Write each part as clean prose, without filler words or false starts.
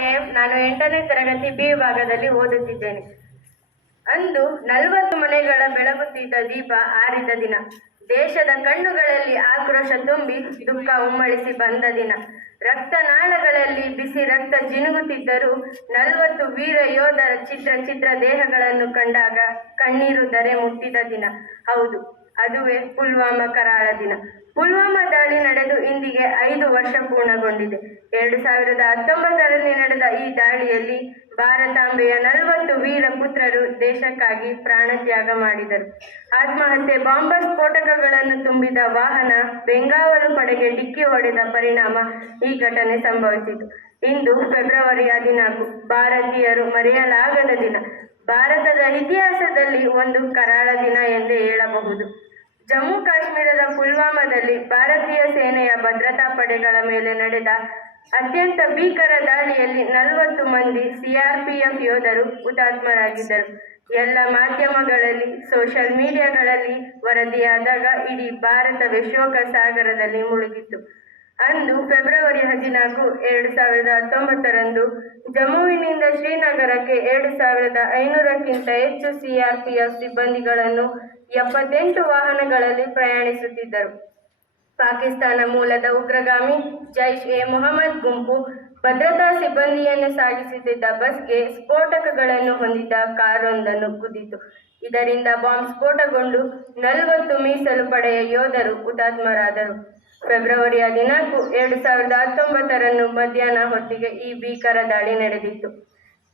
Name. ನಾನು 8ನೇ ತರಗತಿ B ವಿಭಾಗದಲ್ಲಿ ಓದುತ್ತಿದ್ದೇನೆ. ಅಂದು 40 ಮನೆಗಳ ಬೆಳಗುತ್ತಿದ್ದ ದೀಪ ಆರಿದ ದಿನ. ದೇಶದ ಕಣ್ಣುಗಳಲ್ಲಿ ಆಕ್ರೋಶ ತುಂಬಿ ದುಃಖ ಉಮ್ಮಳಿಸಿ ಬಂದ ದಿನ. ರಕ್ತನಾಳಗಳಲ್ಲಿ ಬಿಸಿ ರಕ್ತ ಜಿನುಗುತ್ತಿದ್ದರೂ 40 ವೀರ ಯೋಧರ ಚಿತ್ರ ದೇಹಗಳನ್ನು ಕಂಡಾಗ ಕಣ್ಣೀರು ಧರೆ ಮುಟ್ಟಿದ ದಿನ. ಹೌದು, ಅದುವೇ ಪುಲ್ವಾಮಾ ಕರಾಳ ದಿನ. ಪುಲ್ವಾಮಾ ದಾಳಿ ನಡೆದು ಇಂದಿಗೆ 5 ವರ್ಷ ಪೂರ್ಣಗೊಂಡಿದೆ. 2019ರಲ್ಲಿ ನಡೆದ ಈ ದಾಳಿಯಲ್ಲಿ ಭಾರತಾಂಬೆಯ 40 ವೀರ ಪುತ್ರರು ದೇಶಕ್ಕಾಗಿ ಪ್ರಾಣತ್ಯಾಗ ಮಾಡಿದರು. ಆತ್ಮಹತ್ಯೆ ಬಾಂಬರ್ ಸ್ಫೋಟಕಗಳನ್ನು ತುಂಬಿದ ವಾಹನ ಬೆಂಗಾವಲು ಪಡೆಗೆ ಡಿಕ್ಕಿ ಹೊಡೆದ ಪರಿಣಾಮ ಈ ಘಟನೆ ಸಂಭವಿಸಿತು. ಇಂದು ಫೆಬ್ರವರಿ 14, ಭಾರತೀಯರು ಮರೆಯಲಾಗದ ದಿನ. ಭಾರತದ ಇತಿಹಾಸದಲ್ಲಿ ಒಂದು ಕರಾಳ ದಿನ ಎಂದೇ ಹೇಳಬಹುದು. ಜಮ್ಮು ಕಾಶ್ಮೀರದ ಪುಲ್ವಾಮಾದಲ್ಲಿ ಭಾರತೀಯ ಸೇನೆಯ ಭದ್ರತಾ ಪಡೆಗಳ ಮೇಲೆ ನಡೆದ ಅತ್ಯಂತ ಭೀಕರ ದಾಳಿಯಲ್ಲಿ 40 ಮಂದಿ ಸಿಆರ್ಪಿಎಫ್ ಯೋಧರು ಹುತಾತ್ಮರಾಗಿದ್ದರು. ಎಲ್ಲ ಮಾಧ್ಯಮಗಳಲ್ಲಿ, ಸೋಷಿಯಲ್ ಮೀಡಿಯಾಗಳಲ್ಲಿ ವರದಿಯಾದಾಗ ಇಡೀ ಭಾರತವೇ ಶೋಕ ಸಾಗರದಲ್ಲಿ ಮುಳುಗಿತ್ತು. ಅಂದು ಫೆಬ್ರವರಿ 14, 2019ರಂದು ಜಮ್ಮುವಿನಿಂದ ಶ್ರೀನಗರಕ್ಕೆ 2500ಕ್ಕಿಂತ ಹೆಚ್ಚು ಸಿಆರ್ಪಿಎಫ್ ಸಿಬ್ಬಂದಿಗಳನ್ನು 78 ವಾಹನಗಳಲ್ಲಿ ಪ್ರಯಾಣಿಸುತ್ತಿದ್ದರು. ಪಾಕಿಸ್ತಾನ ಮೂಲದ ಉಗ್ರಗಾಮಿ ಜೈಷ್ ಎ ಮೊಹಮ್ಮದ್ ಗುಂಪು ಭದ್ರತಾ ಸಿಬ್ಬಂದಿಯನ್ನು ಸಾಗಿಸುತ್ತಿದ್ದ ಬಸ್ಗೆ ಸ್ಫೋಟಕಗಳನ್ನು ಹೊಂದಿದ್ದ ಕಾರೊಂದನ್ನು ಗುದ್ದಿತು. ಇದರಿಂದ ಬಾಂಬ್ ಸ್ಫೋಟಗೊಂಡು 40 ಮೀಸಲು ಪಡೆಯ ಯೋಧರು ಹುತಾತ್ಮರಾದರು. ಫೆಬ್ರವರಿ 14, 2019ರಂದು ಮಧ್ಯಾಹ್ನ ಹೊತ್ತಿಗೆ ಈ ಭೀಕರ ದಾಳಿ ನಡೆದಿತ್ತು.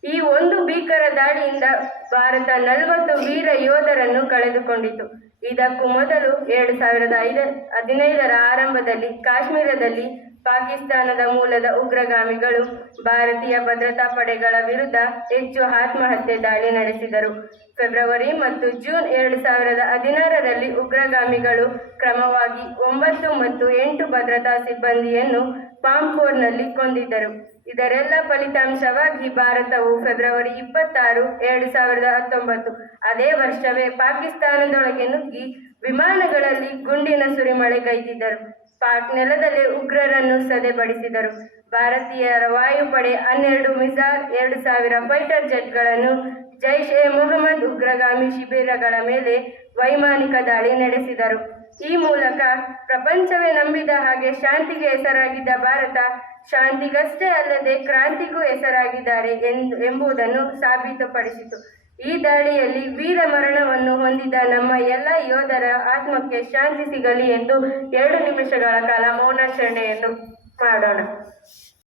ಈ ಒಂದು ಭೀಕರ ದಾಳಿಯಿಂದ ಭಾರತ 40 ವೀರ ಯೋಧರನ್ನು ಕಳೆದುಕೊಂಡಿತು. ಇದಕ್ಕೂ ಮೊದಲು 2015ರ ಆರಂಭದಲ್ಲಿ ಕಾಶ್ಮೀರದಲ್ಲಿ ಪಾಕಿಸ್ತಾನದ ಮೂಲದ ಉಗ್ರಗಾಮಿಗಳು ಭಾರತೀಯ ಭದ್ರತಾ ಪಡೆಗಳ ವಿರುದ್ಧ ಹೆಚ್ಚು ಆತ್ಮಹತ್ಯೆ ದಾಳಿ ನಡೆಸಿದರು. ಫೆಬ್ರವರಿ ಮತ್ತು ಜೂನ್ 2016ರಲ್ಲಿ ಉಗ್ರಗಾಮಿಗಳು ಕ್ರಮವಾಗಿ 9 ಮತ್ತು 8 ಭದ್ರತಾ ಸಿಬ್ಬಂದಿಯನ್ನು ಪಾಂಪೋರ್ನಲ್ಲಿ ಕೊಂದಿದ್ದರು. ಇದರೆಲ್ಲ ಫಲಿತಾಂಶವಾಗಿ ಭಾರತವು ಫೆಬ್ರವರಿ 26, 2019 ಅದೇ ವರ್ಷವೇ ಪಾಕಿಸ್ತಾನದೊಳಗೆ ನುಗ್ಗಿ ವಿಮಾನಗಳಲ್ಲಿ ಗುಂಡಿನ ಸುರಿಮಳೆಗೈದಿದ್ದರು. ಪಾಕ್ ನೆಲದಲ್ಲೇ ಉಗ್ರರನ್ನು ಸದೆಬಡಿಸಿದರು. ಭಾರತೀಯರ ವಾಯುಪಡೆ 12 ಮಿಸಾಲ್, 2000 ಫೈಟರ್ ಜೆಟ್ಗಳನ್ನು ಜೈಷ್ ಎ ಮೊಹಮ್ಮದ್ ಉಗ್ರಗಾಮಿ ಶಿಬಿರಗಳ ಮೇಲೆ ವೈಮಾನಿಕ ದಾಳಿ ನಡೆಸಿದರು. ಈ ಮೂಲಕ ಪ್ರಪಂಚವೇ ನಂಬಿದ ಹಾಗೆ ಶಾಂತಿಗೆ ಹೆಸರಾಗಿದ್ದ ಭಾರತ ಶಾಂತಿಗಷ್ಟೇ ಅಲ್ಲದೆ ಕ್ರಾಂತಿಗೂ ಹೆಸರಾಗಿದ್ದಾರೆ ಎಂಬುದನ್ನು ಸಾಬೀತುಪಡಿಸಿತು. ಈ ದಾಳಿಯಲ್ಲಿ ವೀರ ಮರಣವನ್ನು ಹೊಂದಿದ ನಮ್ಮ ಎಲ್ಲ ಯೋಧರ ಆತ್ಮಕ್ಕೆ ಶಾಂತಿ ಸಿಗಲಿ ಎಂದು 2 ನಿಮಿಷಗಳ ಕಾಲ ಮೌನಾಚರಣೆಯನ್ನು ಮಾಡೋಣ.